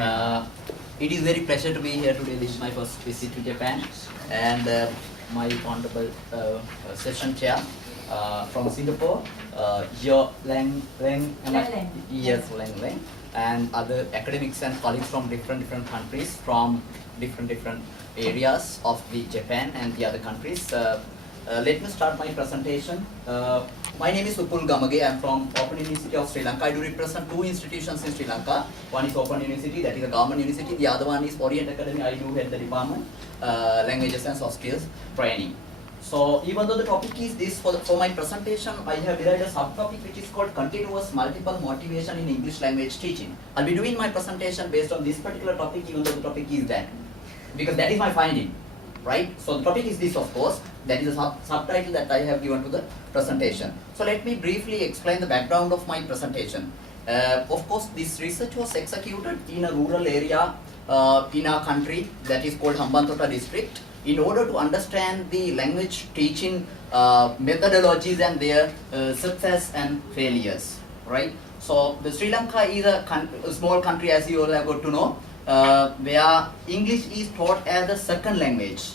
Uh, it is very pleasure to be here today. This is my first visit to Japan, and my honorable session chair from Singapore, yes, Lang, and other academics and colleagues from different countries, from different areas of the Japan and the other countries. Let me start my presentation. My name is Upul Gamage. I am from Open University of Sri Lanka. I do represent two institutions in Sri Lanka. One is Open University, that is a government university. The other one is Orient Academy. I do head the department, Languages and Soft Skills Training. So even though the topic is this, for my presentation, I have derived a subtopic which is called Continuous Multiple Motivation in English Language Teaching. I'll be doing my presentation based on this particular topic, even though the topic is that, because that is my finding. Right? So the topic is this, of course. That is a subtitle that I have given to the presentation. So let me briefly explain the background of my presentation. Of course, this research was executed in a rural area in our country, that is called Hambantota district, in order to understand the language teaching methodologies and their success and failures. Right? So the Sri Lanka is a small country, as you all have got to know, where English is taught as the second language.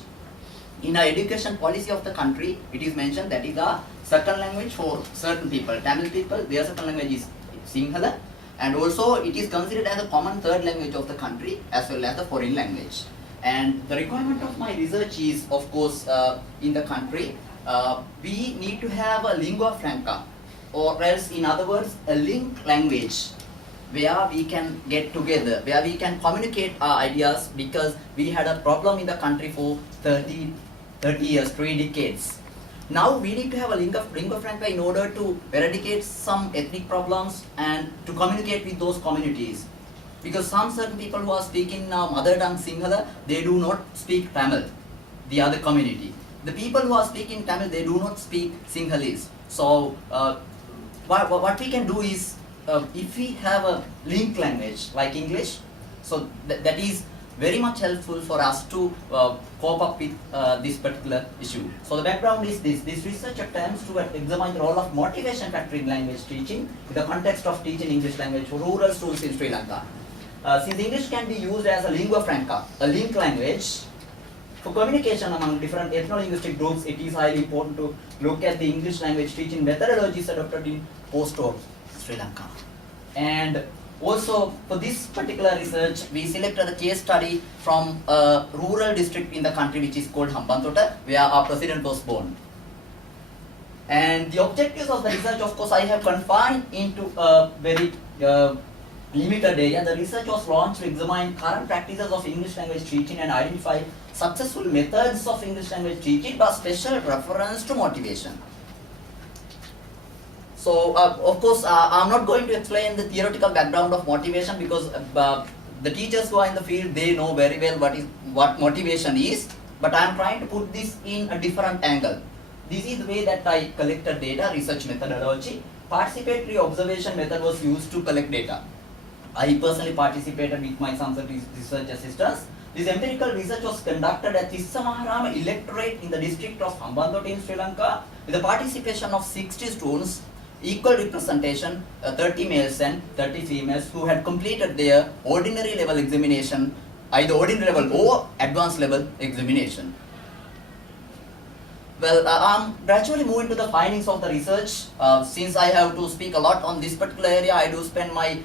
In our education policy of the country, it is mentioned that is a second language for certain people. Tamil people, their second language is Sinhala, and also it is considered as a common third language of the country as well as the foreign language. And the requirement of my research is, of course, in the country, we need to have a lingua franca, or else, in other words, a link language, where we can get together, where we can communicate our ideas, because we had a problem in the country for 30 years, 3 decades. Now we need to have a lingua franca in order to eradicate some ethnic problems and to communicate with those communities. Because some certain people who are speaking mother tongue Sinhala, they do not speak Tamil, the other community. The people who are speaking Tamil, they do not speak Sinhalese. So what we can do is, if we have a link language like English, so that is very much helpful for us to cope up with this particular issue. So the background is this. This research attempts to examine the role of motivation factor in language teaching in the context of teaching English language for rural students in Sri Lanka. Since English can be used as a lingua franca, a link language, for communication among different ethno-linguistic groups, it is highly important to look at the English language teaching methodologies adopted in post-war Sri Lanka. And also, for this particular research, we selected a case study from a rural district in the country which is called Hambantota, where our president was born. And the objectives of the research, of course, I have confined into a very limited area. The research was launched to examine current practices of English language teaching and identify successful methods of English language teaching by special reference to motivation. So, of course, I'm not going to explain the theoretical background of motivation, because the teachers who are in the field, they know very well what motivation is, but I'm trying to put this in a different angle. This is the way that I collected data, research methodology. Participatory observation method was used to collect data. I personally participated with my some research assistants. This empirical research was conducted at Tissamaharama electorate in the district of Hambantota in Sri Lanka, with the participation of 60 students, equal representation, 30 males and 30 females, who had completed their ordinary level examination, either ordinary level or advanced level examination. Well, I'm gradually moving to the findings of the research. Since I have to speak a lot on this particular area, I do spend my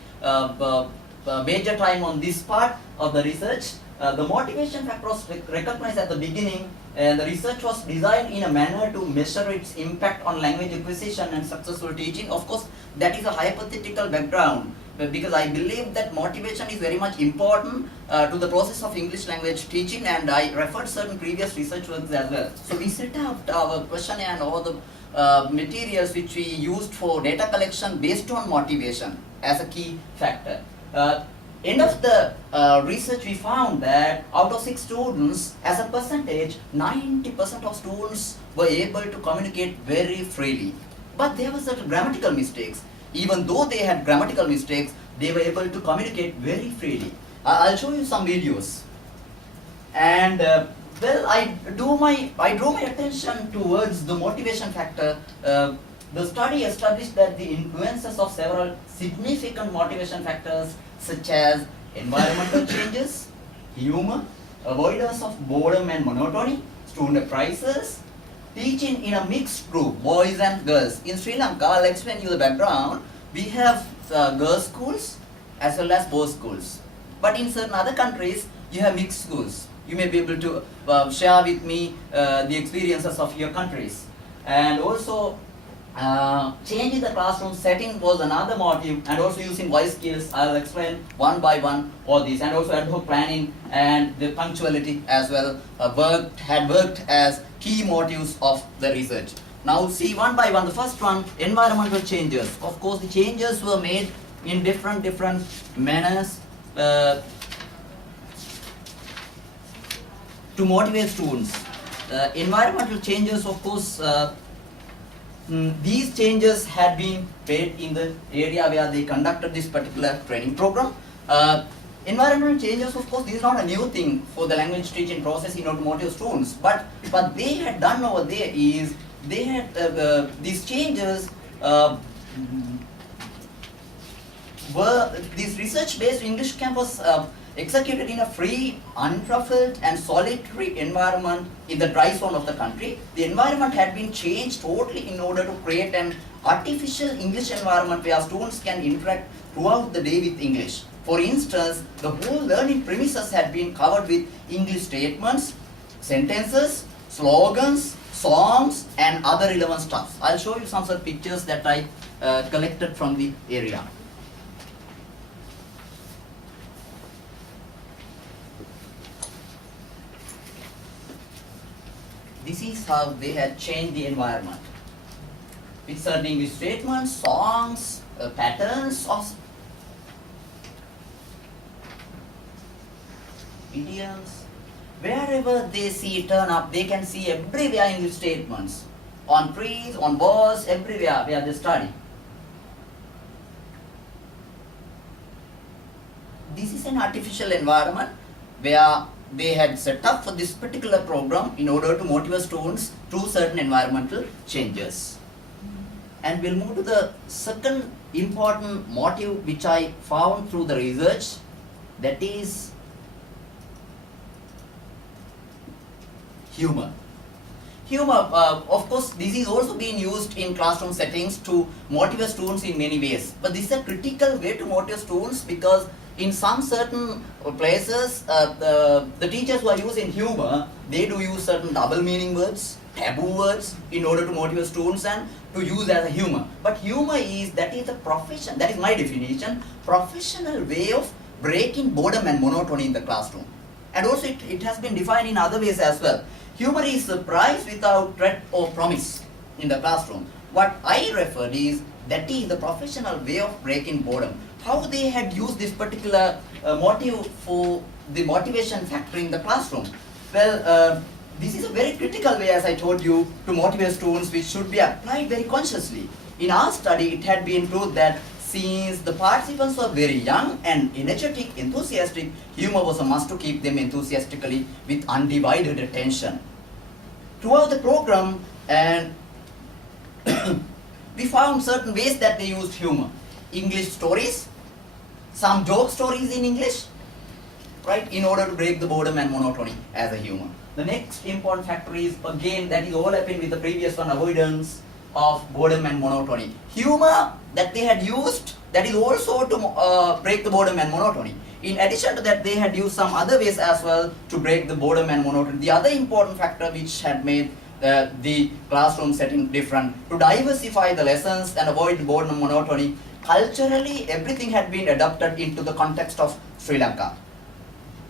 major time on this part of the research. The motivation factor was recognized at the beginning, and the research was designed in a manner to measure its impact on language acquisition and successful teaching. Of course, that is a hypothetical background, because I believe that motivation is very much important to the process of English language teaching, and I referred certain previous research works as well. So we set up our questionnaire and all the materials which we used for data collection based on motivation as a key factor. End of the research, we found that out of 6 students, as a percentage, 90% of students were able to communicate very freely. But there were certain grammatical mistakes. Even though they had grammatical mistakes, they were able to communicate very freely. I'll show you some videos. And well, I drew my attention towards the motivation factor. The study established that the influences of several significant motivation factors, such as environmental changes, humor, avoidance of boredom and monotony, student prices, teaching in a mixed group, boys and girls. In Sri Lanka, I'll explain you the background. We have girls' schools as well as boys' schools. But in certain other countries, you have mixed schools. You may be able to share with me the experiences of your countries. And also, changing the classroom setting was another motive, and also using voice skills. I'll explain one by one all these, and also ad hoc planning and the punctuality as well had worked as key motives of the research. Now see one by one. The first one, environmental changes. Of course, the changes were made in different manners to motivate students. Environmental changes, of course, these changes had been made in the area where they conducted this particular training program. Environmental changes, of course, this is not a new thing for the language teaching process in order to motivate students. But what they had done over there is they had these changes were this research-based English campus executed in a free, untruffled and solitary environment in the dry zone of the country. The environment had been changed totally in order to create an artificial English environment where students can interact throughout the day with English. For instance, the whole learning premises had been covered with English statements, sentences, slogans, songs and other relevant stuff. I'll show you some sort of pictures that I collected from the area. This is how they had changed the environment. With certain English statements, songs, patterns of idioms. Wherever they see turn up, they can see everywhere English statements. On trees, on walls, everywhere where they study. This is an artificial environment where they had set up for this particular program in order to motivate students through certain environmental changes. And we'll move to the second important motive which I found through the research, that is humor. Humor, of course, this is also being used in classroom settings to motivate students in many ways. But this is a critical way to motivate students because in some certain places, the teachers who are using humor, they do use certain double meaning words, taboo words in order to motivate students and to use as a humor. But humor is a profession, that is my definition, professional way of breaking boredom and monotony in the classroom. And also it has been defined in other ways as well. Humor is surprise without threat or promise in the classroom. What I referred is that is the professional way of breaking boredom. How they had used this particular motive for the motivation factor in the classroom. Well, this is a very critical way, as I told you, to motivate students, which should be applied very consciously. In our study, it had been proved that since the participants were very young and energetic, enthusiastic, humor was a must to keep them enthusiastically with undivided attention. Throughout the program, and we found certain ways that they used humor. English stories, some joke stories in English, right, in order to break the boredom and monotony as a humor. The next important factor is, again, that is overlapping with the previous one, avoidance of boredom and monotony. Humor that they had used, that is also to break the boredom and monotony. In addition to that, they had used some other ways as well to break the boredom and monotony. The other important factor which had made the classroom setting different, to diversify the lessons and avoid the boredom and monotony. Culturally, everything had been adapted into the context of Sri Lanka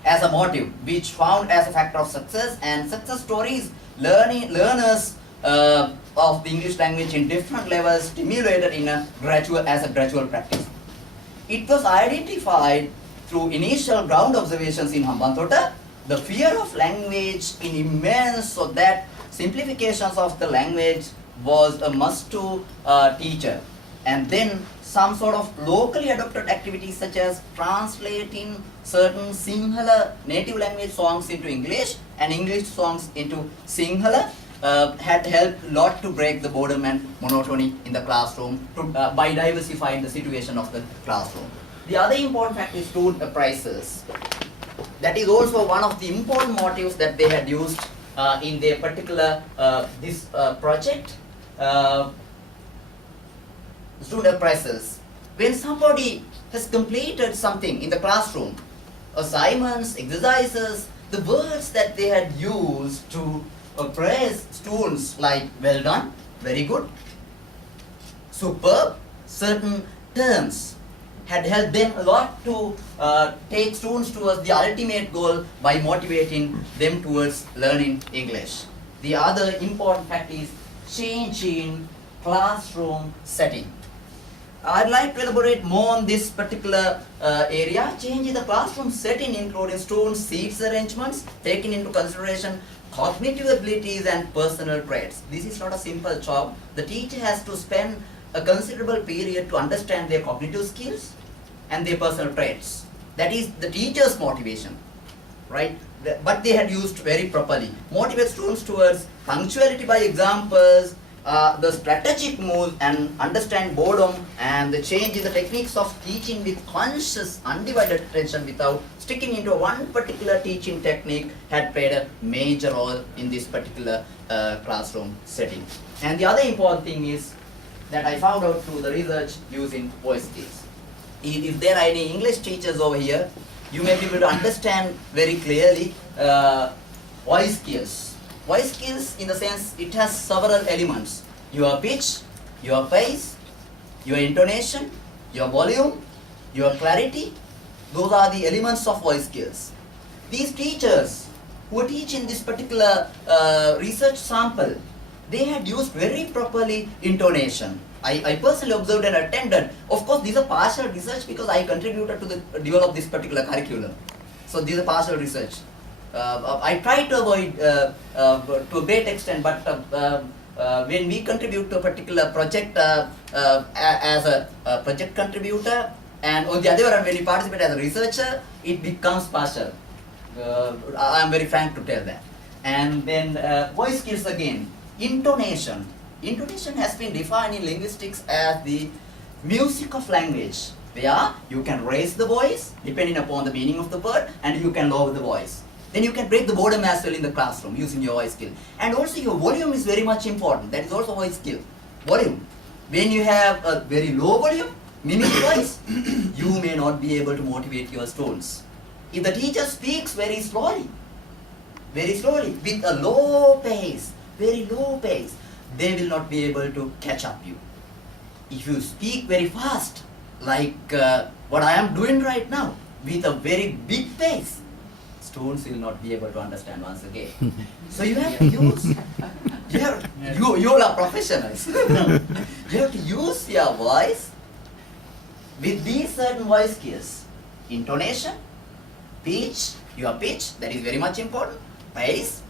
as a motive, which found as a factor of success, and success stories, learners of the English language in different levels stimulated in a gradual practice. It was identified through initial ground observations in Hambantota, the fear of language in immense, so that simplifications of the language was a must to teacher. And then some sort of locally adopted activities such as translating certain Sinhala native language songs into English and English songs into Sinhala had helped a lot to break the boredom and monotony in the classroom by diversifying the situation of the classroom. The other important fact is student prices. That is also one of the important motives that they had used in their particular this project. Student prices. When somebody has completed something in the classroom, assignments, exercises, the words that they had used to praise students like well done, very good, superb, certain terms had helped them a lot to take students towards the ultimate goal by motivating them towards learning English. The other important fact is change in classroom setting. I'd like to elaborate more on this particular area. Change in the classroom setting including students' seats arrangements, taking into consideration cognitive abilities and personal traits. This is not a simple job. The teacher has to spend a considerable period to understand their cognitive skills and their personal traits. That is the teacher's motivation, right? But they had used very properly. Motivate students towards punctuality by examples, the strategic moves and understand boredom, and the change in the techniques of teaching with conscious undivided attention without sticking into one particular teaching technique had played a major role in this particular classroom setting. And the other important thing is that I found out through the research using voice skills. If there are any English teachers over here, you may be able to understand very clearly voice skills. Voice skills in the sense it has several elements. Your pitch, your pace, your intonation, your volume, your clarity. Those are the elements of voice skills. These teachers who teach in this particular research sample, they had used very properly intonation. I personally observed and attended. Of course, these are partial research because I contributed to the develop this particular curriculum. So these are partial research. I try to avoid to a great extent, but when we contribute to a particular project as a project contributor, and on the other hand, when you participate as a researcher, it becomes partial. I am very frank to tell that. And then voice skills again, intonation. Intonation has been defined in linguistics as the music of language, where you can raise the voice depending upon the meaning of the word, and you can lower the voice. Then you can break the boredom as well in the classroom using your voice skill. And also your volume is very much important. That is also voice skill. Volume. When you have a very low volume, mimic voice, you may not be able to motivate your students. If the teacher speaks very slowly, with a low pace, very low pace, they will not be able to catch up you. If you speak very fast, like what I am doing right now, with a very big pace, students will not be able to understand once again. So you have to use, you all are professionals. You have to use your voice with these certain voice skills. Intonation, pitch, your pitch, that is very much important. Pace,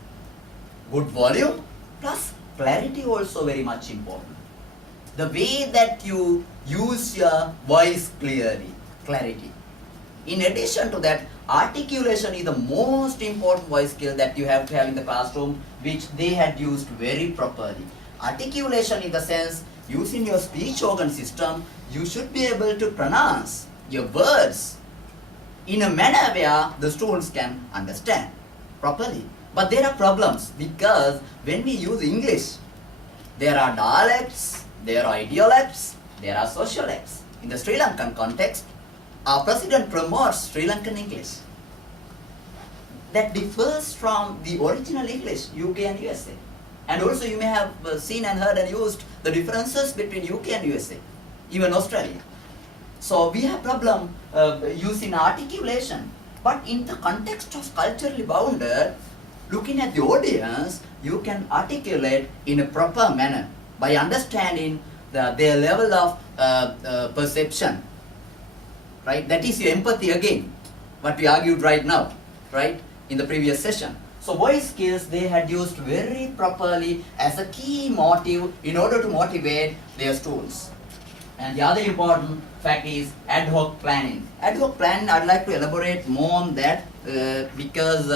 good volume, plus clarity also very much important. The way that you use your voice clarity. In addition to that, articulation is the most important voice skill that you have to have in the classroom, which they had used very properly. Articulation in the sense, using your speech organ system, you should be able to pronounce your words in a manner where the students can understand properly. But there are problems because when we use English, there are dialects, there are idiolects, there are sociolects. In the Sri Lankan context, our president promotes Sri Lankan English. That differs from the original English, UK and USA. And also you may have seen and heard and used the differences between UK and USA, even Australia. So we have problem using articulation. But in the context of culturally bounded, looking at the audience, you can articulate in a proper manner by understanding their level of perception. Right? That is your empathy again, what we argued right now, right? In the previous session. So voice skills they had used very properly as a key motive in order to motivate their students. And the other important fact is ad hoc planning. Ad hoc planning, I'd like to elaborate more on that because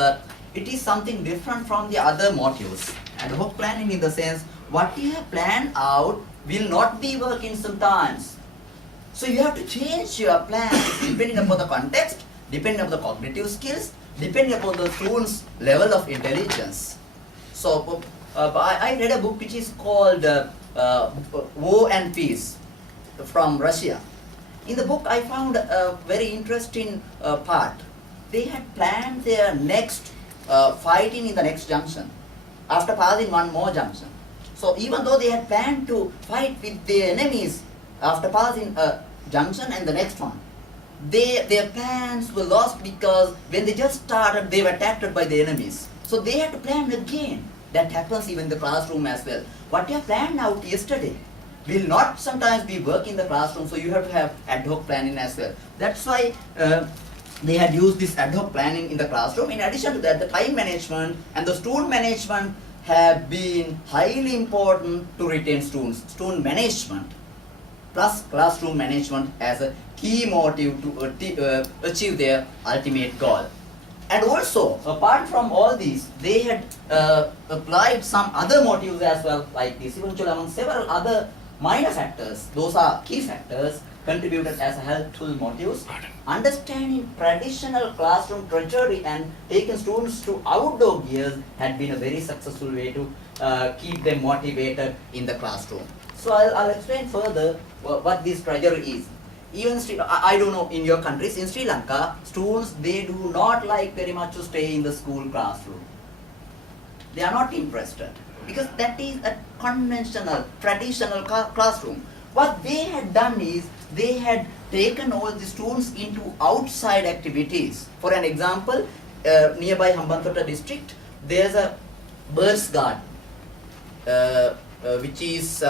it is something different from the other motives. Ad hoc planning in the sense, what you have planned out will not be working sometimes. So you have to change your plan depending upon the context, depending upon the cognitive skills, depending upon the student's level of intelligence. So I read a book which is called War and Peace from Russia. In the book I found a very interesting part. They had planned their next fighting in the next junction after passing one more junction. So even though they had planned to fight with their enemies after passing a junction and the next one, their plans were lost because when they just started, they were attacked by the enemies. So they had to plan again. That happens even in the classroom as well. What you have planned out yesterday will not sometimes be work in the classroom, so you have to have ad hoc planning as well. That's why they had used this ad hoc planning in the classroom. In addition to that, the time management and the student management have been highly important to retain students. Student management plus classroom management as a key motive to achieve their ultimate goal. And also, apart from all these, they had applied some other motives as well, like this. Eventually, among several other minor factors, those are key factors contributed as helpful motives. Understanding traditional classroom treachery and taking students to outdoor gears had been a very successful way to keep them motivated in the classroom. So I'll explain further what this treachery is. Even I don't know in your countries, in Sri Lanka, students, they do not like very much to stay in the school classroom. They are not interested because that is a conventional, traditional classroom. What they had done is they had taken all the students into outside activities. For an example, nearby Hambantota district, there's a birds garden, which is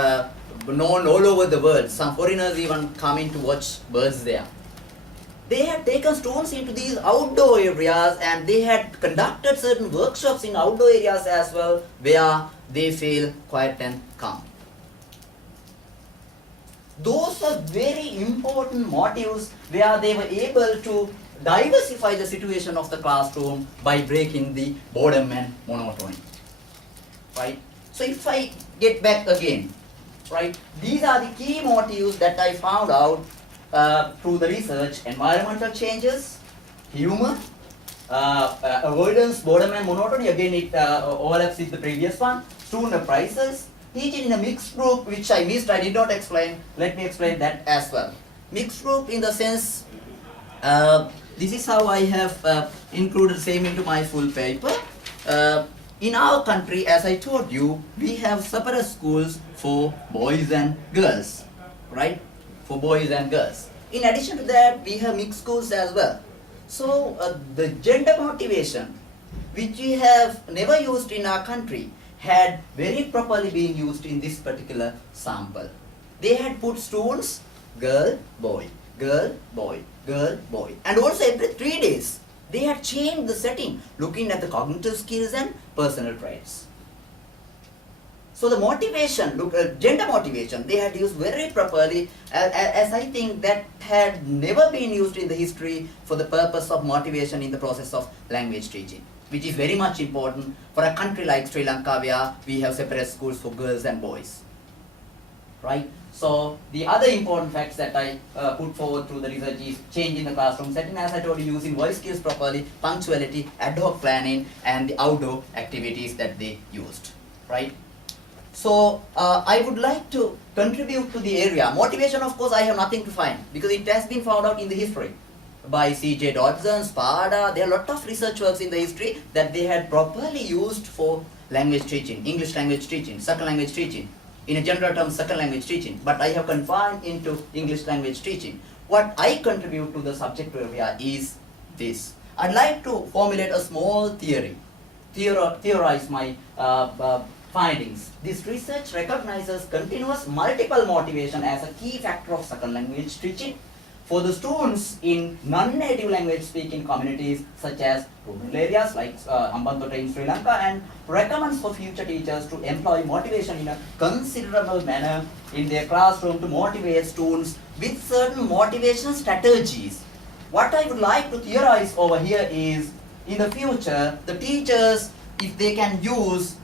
known all over the world. Some foreigners even coming to watch birds there. They had taken students into these outdoor areas and they had conducted certain workshops in outdoor areas as well, where they feel quiet and calm. Those are very important motives where they were able to diversify the situation of the classroom by breaking the boredom and monotony. Right? So if I get back again, right, these are the key motives that I found out through the research: environmental changes, humor, avoidance, boredom and monotony. Again, it overlaps with the previous one. Student appraisals, teaching in a mixed group, which I missed, I did not explain. Let me explain that as well. Mixed group in the sense, this is how I have included same into my full paper. In our country, as I told you, we have separate schools for boys and girls, right? For boys and girls. In addition to that, we have mixed schools as well. So the gender motivation, which we have never used in our country, had very properly been used in this particular sample. They had put students, girl, boy, girl, boy, girl, boy. And also every 3 days, they had changed the setting, looking at the cognitive skills and personal traits. So the motivation, gender motivation, they had used very properly, as I think that had never been used in the history for the purpose of motivation in the process of language teaching, which is very much important for a country like Sri Lanka, where we have separate schools for girls and boys. Right? So the other important facts that I put forward through the research is change in the classroom setting, as I told you, using voice skills properly, punctuality, ad hoc planning, and the outdoor activities that they used. Right? So I would like to contribute to the area. Motivation, of course, I have nothing to find because it has been found out in the history by C.J. Dodson, Spada. There are a lot of research works in the history that they had properly used for language teaching, English language teaching, second language teaching. In a general term, second language teaching, but I have confined into English language teaching. What I contribute to the subject area is this. I'd like to formulate a small theory, theorize my findings. This research recognizes continuous multiple motivation as a key factor of second language teaching for the students in non-native language speaking communities such as rural areas like Hambantota in Sri Lanka, and recommends for future teachers to employ motivation in a considerable manner in their classroom to motivate students with certain motivation strategies. What I would like to theorize over here is, in the future, the teachers, if they can use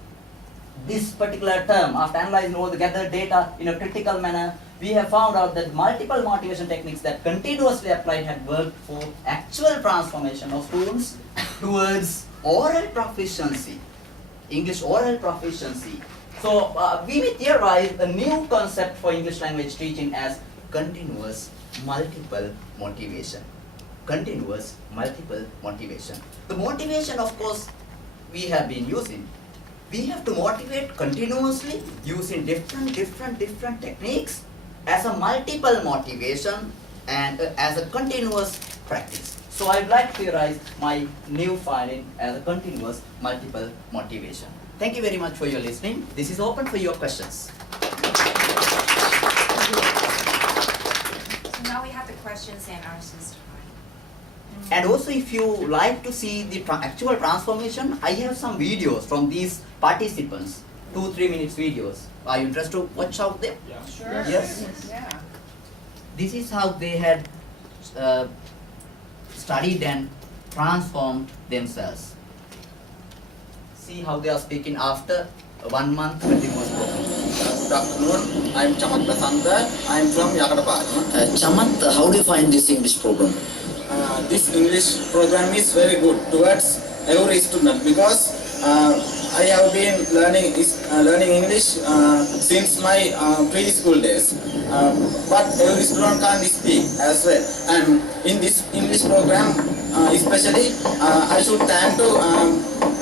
this particular term after analyzing all the gathered data in a critical manner, we have found out that multiple motivation techniques that continuously applied had worked for actual transformation of students towards oral proficiency, English oral proficiency. So we may theorize a new concept for English language teaching as continuous multiple motivation. Continuous multiple motivation. The motivation, of course, we have been using. We have to motivate continuously using different techniques as a multiple motivation and as a continuous practice. So I'd like to theorize my new finding as a continuous multiple motivation. Thank you very much for your listening. This is open for your questions. So now we have the questions and answers time. And also, if you like to see the actual transformation, I have some videos from these participants, 2-3 minutes videos. Are you interested to watch out them? Yeah. Sure. Yes. Yeah. This is how they had studied and transformed themselves. See how they are speaking after 1 month continuous program. Good afternoon. I'm Chamat Prasanta. I'm from Yakatapara. Chamat, how do you find this English program? This English program is very good towards every student because I have been learning English since my preschool days. But every student can't speak as well. And in this English program, especially, I should thank to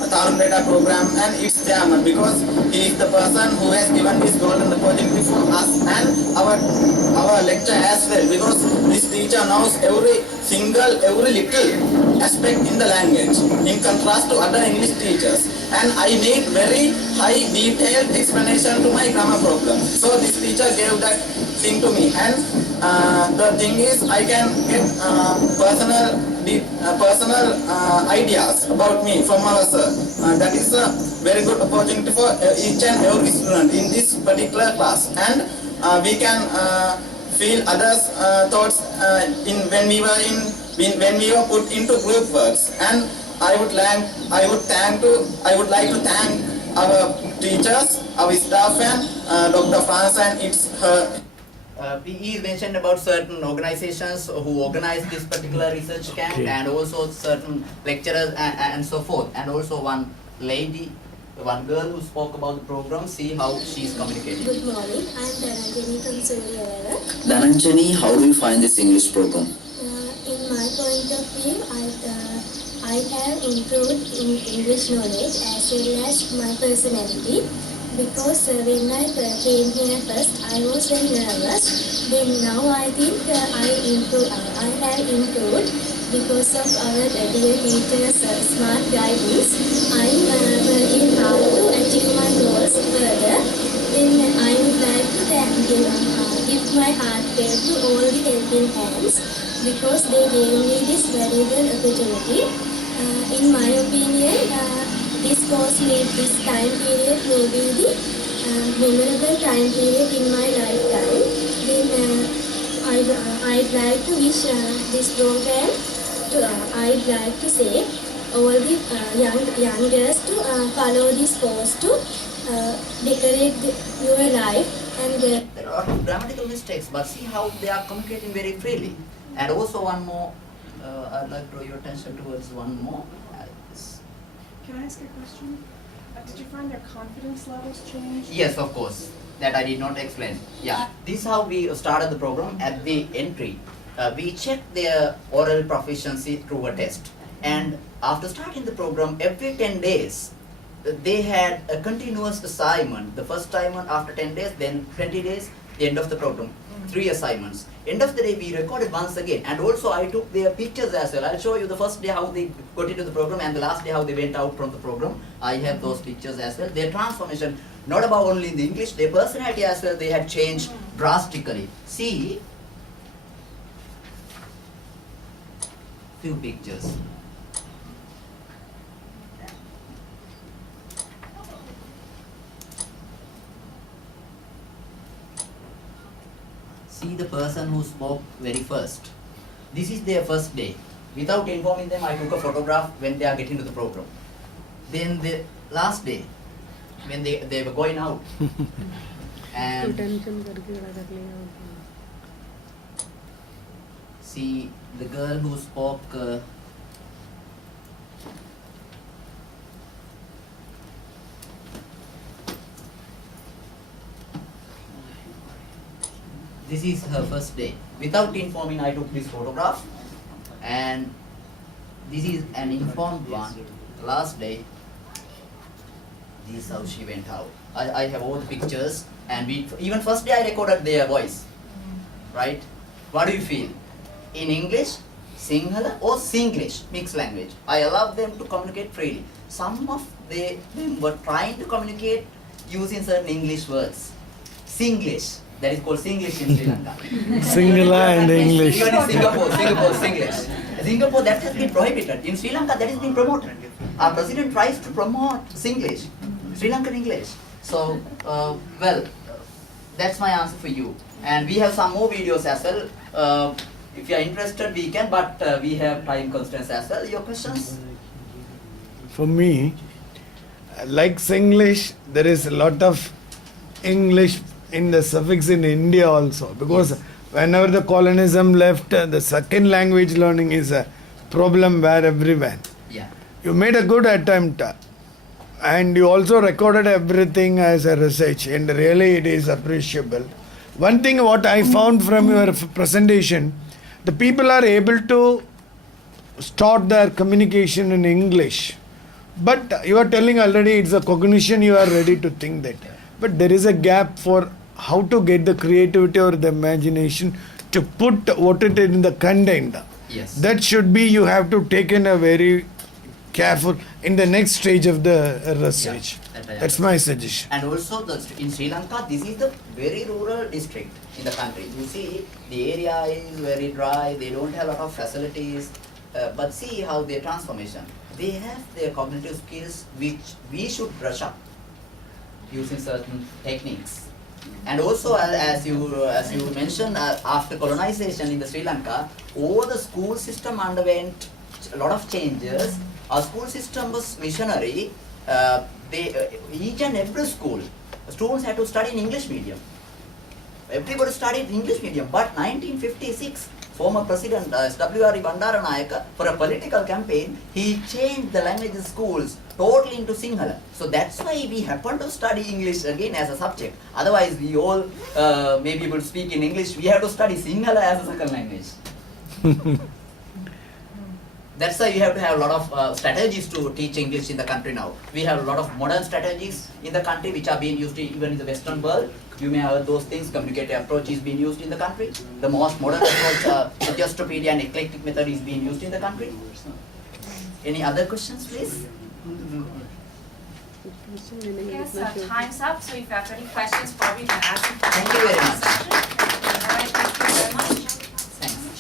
Tarun Data program and its chairman because he is the person who has given this golden opportunity for us and our lecture as well because this teacher knows every little aspect in the language in contrast to other English teachers, and I need very high detailed explanation to my grammar problem. So this teacher gave that thing to me, and the thing is I can get personal ideas about me from our sir. That is a very good opportunity for each and every student in this particular class, and we can feel others' thoughts when we were put into group works. And I would like to thank our teachers, our staff, and Dr. France and her. He mentioned about certain organizations who organized this particular research camp, and also certain lecturers and so forth, and also one girl who spoke about the program. See how she is communicating. Good morning, I'm Dhananjani from Suriyawara. Dhananjani, how do you find this English program? In my point of view, I have improved in English knowledge as well as my personality because when I came here first, I was very nervous. Then now I think I have improved because of our dear teachers' smart guidance. I'm working hard to achieve my goals further. Then I would like to give my heartfelt to all the helping hands because they gave me this valuable opportunity. In my opinion, this time period will be the memorable time period in my lifetime. Then I'd like to wish this program I'd like to say all the youngers to follow this course to decorate your life. And There are a lot of grammatical mistakes, but see how they are communicating very freely. And also one more, I'd like to draw your attention towards one more. Can I ask a question? Did you find their confidence levels change? Yes, of course. That I did not explain. Yeah, this is how we started the program. At the entry, we checked their oral proficiency through a test. And after starting the program, every 10 days, they had a continuous assignment. The first assignment after 10 days, then 20 days, the end of the program. 3 assignments. End of the day, we recorded once again. And also, I took their pictures as well. I'll show you the first day how they got into the program and the last day how they went out from the program. I have those pictures as well. Their transformation, not about only in the English, their personality as well, they had changed drastically. See, few pictures. See the person who spoke very first. This is their first day. Without informing them, I took a photograph when they are getting to the program. Then the last day, when they were going out. And see, the girl who spoke this is her first day. Without informing, I took this photograph, and this is an informed one. Last day, this is how she went out. I have all the pictures, and even first day I recorded their voice. Right? What do you feel? In English, Sinhala or Singlish, mixed language. I allowed them to communicate freely. Some of them were trying to communicate using certain English words. Singlish. That is called Singlish in Sri Lanka. Sinhala and English. Even in Singapore, Singlish. Singapore, that has been prohibited. In Sri Lanka, that has been promoted. Our president tries to promote Singlish, Sri Lankan English. So, that's my answer for you. And we have some more videos as well. If you are interested, we can, but we have time constraints as well. Your questions? For me, like Singlish, there is a lot of English in the suffix in India also, because whenever the colonialism left, the second language learning is a problem where everywhere. Yeah. You made a good attempt, and you also recorded everything as a research, and really it is appreciable. One thing what I found from your presentation, the people are able to start their communication in English, but you are telling already it's a cognition, you are ready to think that. But there is a gap for how to get the creativity or the imagination to put what it is in the content. Yes. That should be, you have to take in a very careful in the next stage of the research. Yeah, that's my suggestion. And also in Sri Lanka, this is the very rural district in the country. You see, the area is very dry, they don't have a lot of facilities, but see how their transformation. They have their cognitive skills which we should brush up using certain techniques. And also, as you mentioned, after colonization in the Sri Lanka, all the school system underwent a lot of changes. Our school system was missionary. Each and every school, students had to study in English medium. Everybody studied English medium. But 1956, former President S.W.R. Bandaranayake, for a political campaign, he changed the language schools totally into Sinhala. So that's why we happen to study English again as a subject. Otherwise, we all may be able to speak in English. We have to study Sinhala as a second language. That's why you have to have a lot of strategies to teach English in the country now. We have a lot of modern strategies in the country which are being used even in the Western world. You may have heard those things. Communicative approach is being used in the country. The most modern approach, suggestopedia and eclectic method is being used in the country. Any other questions, please? Yes, time's up, so if you have any questions, probably you can ask them. Thank you very much. All right, thank you very much. Thanks.